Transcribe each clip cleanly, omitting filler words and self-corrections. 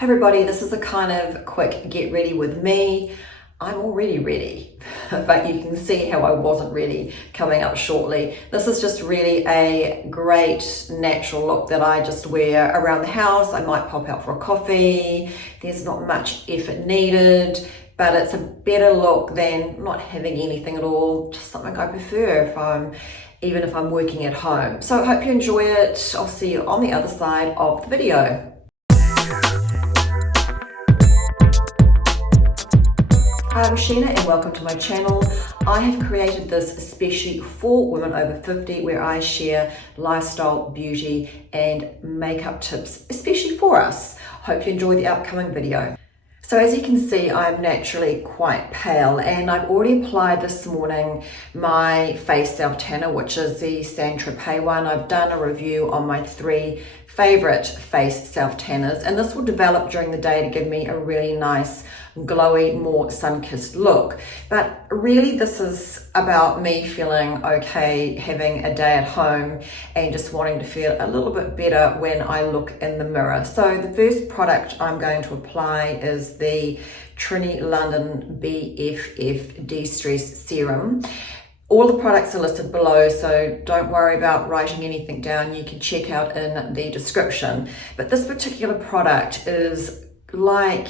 Hey everybody, this is a kind of quick get ready with me. I'm already ready, but you can see how I wasn't ready coming up shortly. This is just really a great natural look that I just wear around the house. I might pop out for a coffee. There's not much effort needed, but it's a better look than not having anything at all. Just something I prefer even if I'm working at home. So I hope you enjoy it. I'll see you on the other side of the video. Hi, I'm Sheena and welcome to my channel. I have created this especially for women over 50 where I share lifestyle, beauty and makeup tips, especially for us. Hope you enjoy the upcoming video. So as you can see, I'm naturally quite pale and I've already applied this morning my face self tanner, which is the Saint-Tropez one. I've done a review on my 3 favorite face self tanners, and this will develop during the day to give me a really nice glowy, more sun-kissed look. But really this is about me feeling okay having a day at home and just wanting to feel a little bit better when I look in the mirror. So the first product I'm going to apply is the Trinny London BFF De-Stress Serum. All the products are listed below, so don't worry about writing anything down. You can check out in the description. But this particular product is like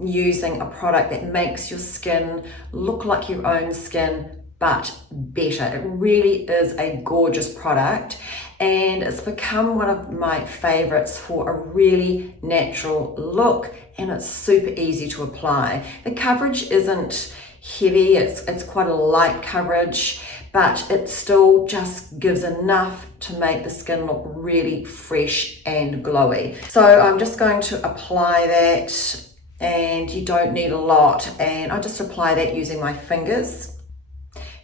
using a product that makes your skin look like your own skin, but better. It really is a gorgeous product and it's become one of my favorites for a really natural look, and it's super easy to apply. The coverage isn't heavy, it's quite a light coverage, but it still just gives enough to make the skin look really fresh and glowy. So I'm just going to apply that, and you don't need a lot, and I just apply that using my fingers.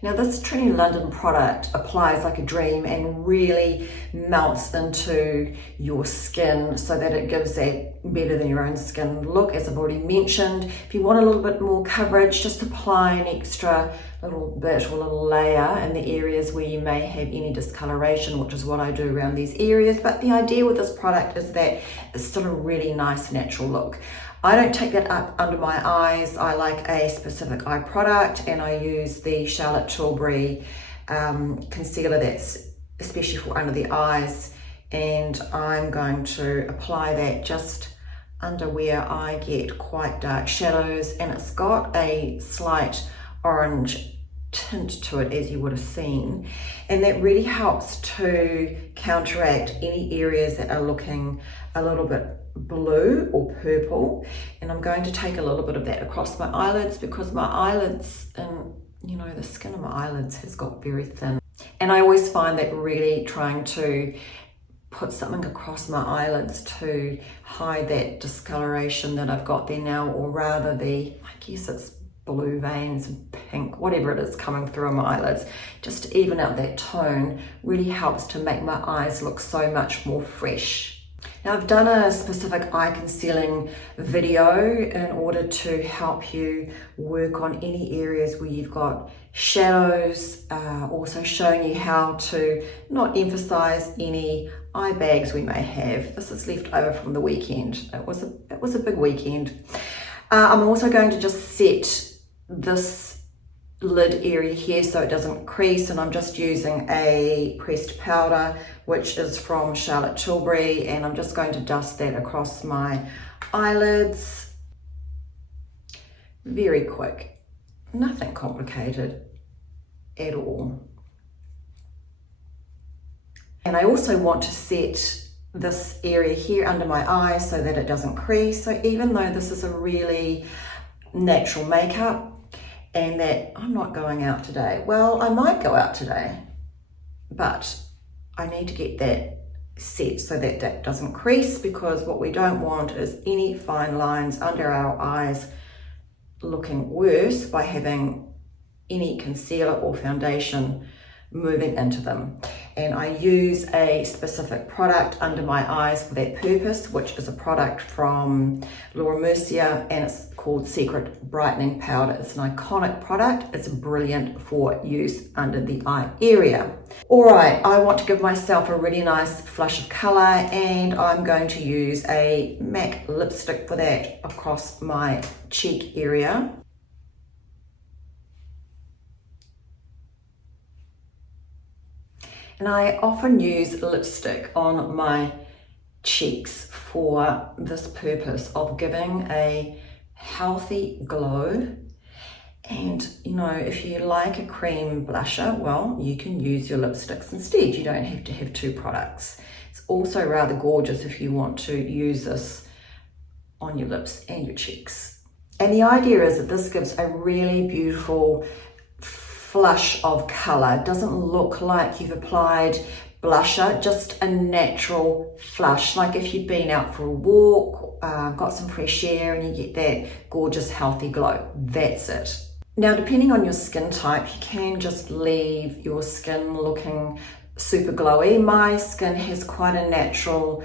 Now this Trinny London product applies like a dream and really melts into your skin so that it gives that better than your own skin look, as I've already mentioned. If you want a little bit more coverage, just apply an extra little bit or little layer in the areas where you may have any discoloration, which is what I do around these areas. But the idea with this product is that it's still a really nice natural look. I don't take that up under my eyes. I like a specific eye product, and I use the Charlotte Tilbury concealer that's especially for under the eyes, and I'm going to apply that just under where I get quite dark shadows, and it's got a slight orange tint to it, as you would have seen, and that really helps to counteract any areas that are looking a little bit blue or purple. And I'm going to take a little bit of that across my eyelids, because my eyelids and the skin of my eyelids has got very thin, and I always find that really trying to put something across my eyelids to hide that discoloration that I've got there now, or rather I guess it's blue veins and pink, whatever it is coming through on my eyelids, just to even out that tone, really helps to make my eyes look so much more fresh. Now I've done a specific eye concealing video in order to help you work on any areas where you've got shadows, also showing you how to not emphasize any eye bags we may have. This is left over from the weekend. It was a big weekend. I'm also going to just set this lid area here so it doesn't crease, and I'm just using a pressed powder which is from Charlotte Tilbury, and I'm just going to dust that across my eyelids. Very quick, nothing complicated at all. And I also want to set this area here under my eyes so that it doesn't crease. So even though this is a really natural makeup and that I'm not going out today, well, I might go out today, but I need to get that set so that that doesn't crease, because what we don't want is any fine lines under our eyes looking worse by having any concealer or foundation moving into them. and I use a specific product under my eyes for that purpose, which is a product from Laura Mercier, and it's called Secret Brightening Powder. It's an iconic product. It's brilliant for use under the eye area. All right, I want to give myself a really nice flush of color, and I'm going to use a MAC lipstick for that across my cheek area. And I often use lipstick on my cheeks for this purpose of giving a healthy glow. And you know, if you like a cream blusher, well, you can use your lipsticks instead. You don't have to have two products. It's also rather gorgeous if you want to use this on your lips and your cheeks. And the idea is that this gives a really beautiful flush of color. It doesn't look like you've applied blusher, just a natural flush, like if you've been out for a walk, got some fresh air, and you get that gorgeous healthy glow. That's it. Now, depending on your skin type, you can just leave your skin looking super glowy. My skin has quite a natural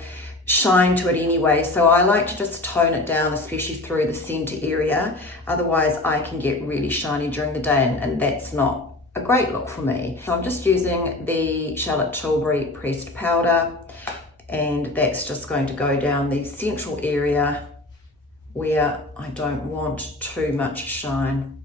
shine to it anyway, so I like to just tone it down, especially through the center area. Otherwise I can get really shiny during the day, and that's not a great look for me. So I'm just using the Charlotte Tilbury pressed powder, and that's just going to go down the central area where I don't want too much shine.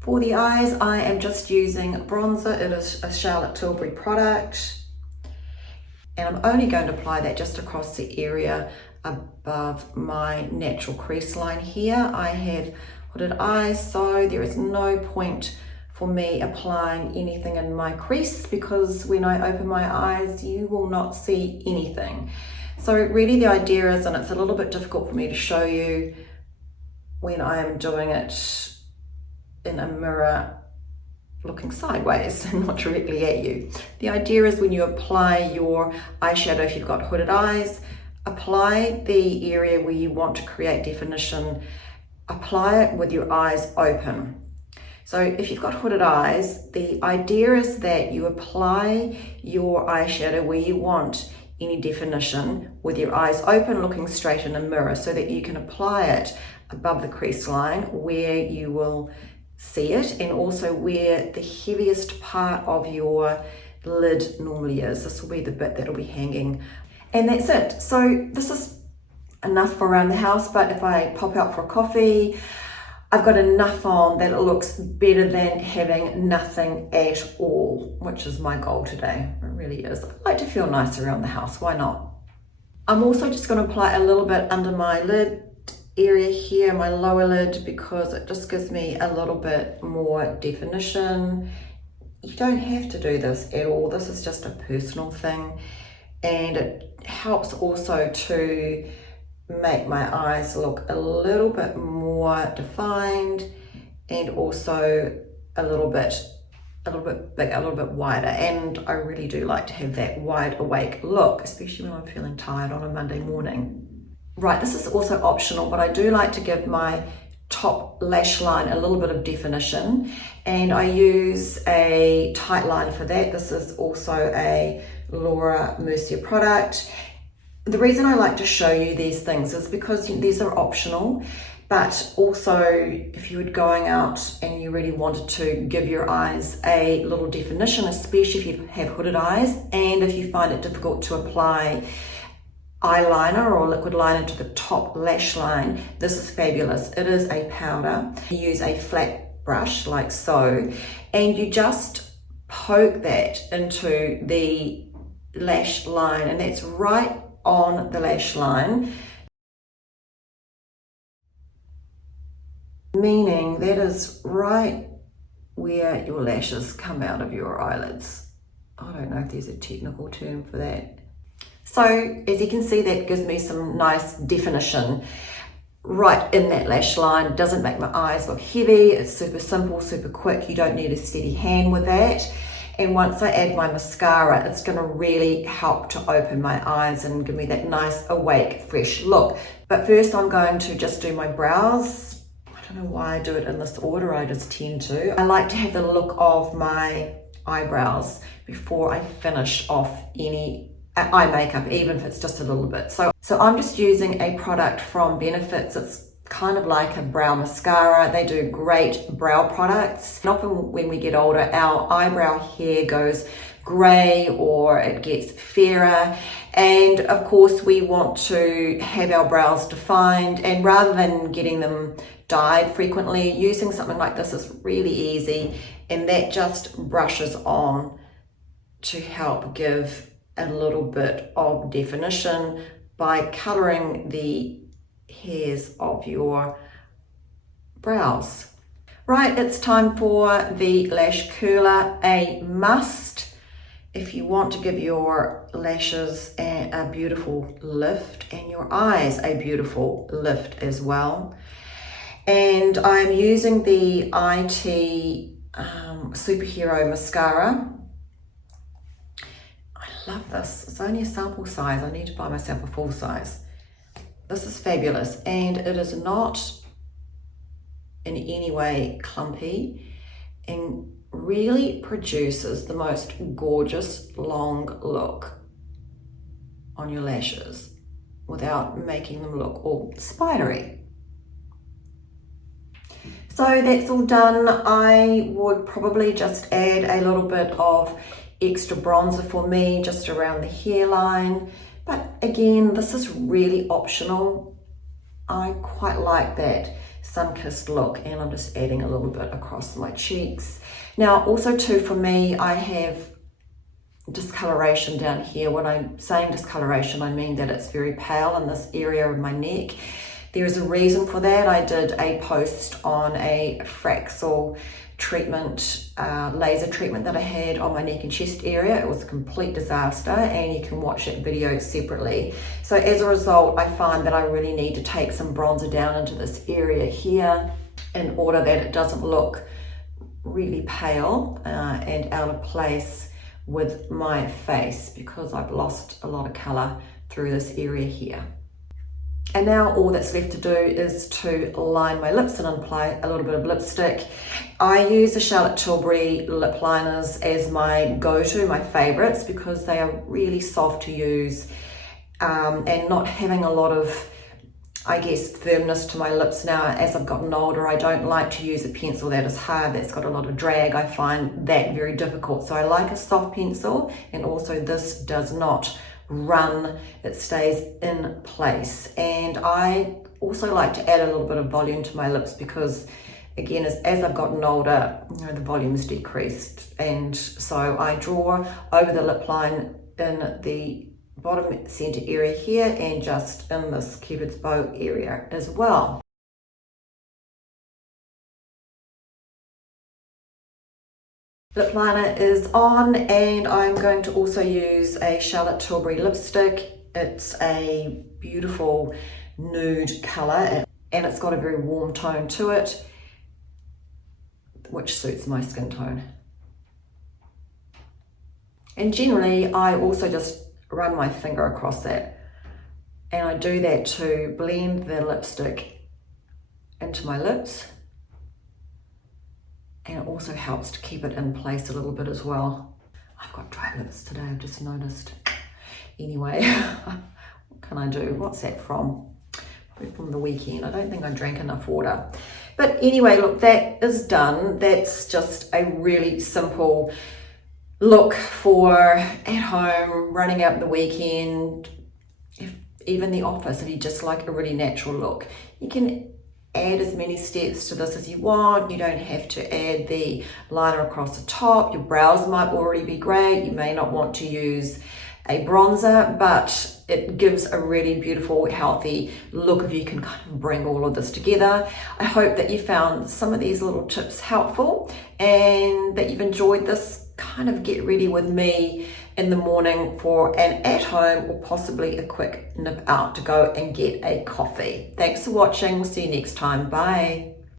For the eyes, I am just using bronzer. It is a Charlotte Tilbury product, and I'm only going to apply that just across the area above my natural crease line here. I have hooded eyes, so there is no point for me applying anything in my crease, because when I open my eyes, you will not see anything. So really the idea is, and it's a little bit difficult for me to show you when I am doing it in a mirror looking sideways and not directly at you. The idea is when you apply your eyeshadow, if you've got hooded eyes, apply the area where you want to create definition, apply it with your eyes open. So if you've got hooded eyes, the idea is that you apply your eyeshadow where you want any definition with your eyes open, looking straight in a mirror, so that you can apply it above the crease line where you will see it, and also where the heaviest part of your lid normally is. This will be the bit that'll be hanging, and that's it. So this is enough for around the house, but if I pop out for a coffee, I've got enough on that it looks better than having nothing at all, which is my goal today. It really is. I like to feel nice around the house, why not? I'm also just going to apply a little bit under my lid area here, my lower lid, because it just gives me a little bit more definition. You don't have to do this at all. This is just a personal thing, and it helps also to make my eyes look a little bit more defined, and also a little bit bigger, a little bit wider. And I really do like to have that wide awake look, especially when I'm feeling tired on a Monday morning. Right, this is also optional, but I do like to give my top lash line a little bit of definition, and I use a tight liner for that. This is also a Laura Mercier product. The reason I like to show you these things is because these are optional, but also if you were going out and you really wanted to give your eyes a little definition, especially if you have hooded eyes, and if you find it difficult to apply eyeliner or liquid liner to the top lash line, this is fabulous. It is a powder. You use a flat brush like so, and you just poke that into the lash line, and that's right on the lash line, meaning that is right where your lashes come out of your eyelids. I don't know if there's a technical term for that. So as you can see, that gives me some nice definition right in that lash line. It doesn't make my eyes look heavy. It's super simple, super quick. You don't need a steady hand with that. And once I add my mascara, it's going to really help to open my eyes and give me that nice, awake, fresh look. But first I'm going to just do my brows. I don't know why I do it in this order, I just tend to. I like to have the look of my eyebrows before I finish off any eye makeup, even if it's just a little bit. So I'm just using a product from Benefits. It's kind of like a brow mascara. They do great brow products. And often when we get older, our eyebrow hair goes grey or it gets fairer. And of course we want to have our brows defined, and rather than getting them dyed frequently, using something like this is really easy, and that just brushes on to help give a little bit of definition by colouring the hairs of your brows. Right, it's time for the lash curler, a must if you want to give your lashes a beautiful lift and your eyes a beautiful lift as well. And I'm using the IT Superhero Mascara. I love this. It's only a sample size. I need to buy myself a full size. This is fabulous, and it is not in any way clumpy and really produces the most gorgeous long look on your lashes without making them look all spidery. So that's all done. I would probably just add a little bit of extra bronzer for me just around the hairline, but again, this is really optional. I quite like that sun-kissed look, and I'm just adding a little bit across my cheeks. Now also too, for me, I have discoloration down here. When I'm saying discoloration, I mean that it's very pale in this area of my neck. There is a reason for that. I did a post on a Fraxel treatment, laser treatment that I had on my neck and chest area. It was a complete disaster, and you can watch that video separately. So as a result, I find that I really need to take some bronzer down into this area here in order that it doesn't look really pale and out of place with my face, because I've lost a lot of color through this area here. And now all that's left to do is to line my lips and apply a little bit of lipstick. I use the Charlotte Tilbury lip liners as my go-to, my favorites, because they are really soft to use and not having a lot of, I guess, firmness to my lips now. As I've gotten older, I don't like to use a pencil that is hard, that's got a lot of drag. I find that very difficult. So I like a soft pencil, and also this does not run, it stays in place. And I also like to add a little bit of volume to my lips, because again, as I've gotten older, you know, the volume's decreased, and so I draw over the lip line in the bottom center area here, and just in this Cupid's bow area as well. Lip liner is on, and I'm going to also use a Charlotte Tilbury lipstick. It's a beautiful nude color, and it's got a very warm tone to it, which suits my skin tone. And generally, I also just run my finger across that, and I do that to blend the lipstick into my lips. And it also helps to keep it in place a little bit as well. I've got dry lips today, I've just noticed. Anyway, what can I do? What's that from? Probably from the weekend. I don't think I drank enough water. But anyway, look, that is done. That's just a really simple look for at home, running out the weekend, even the office, if you just like a really natural look. You can add as many steps to this as you want. You don't have to add the liner across the top. Your brows might already be great. You may not want to use a bronzer, but it gives a really beautiful, healthy look if you can kind of bring all of this together. I hope that you found some of these little tips helpful, and that you've enjoyed this kind of get ready with me in the morning for an at-home or possibly a quick nip out to go and get a coffee. Thanks for watching. See you next time. Bye.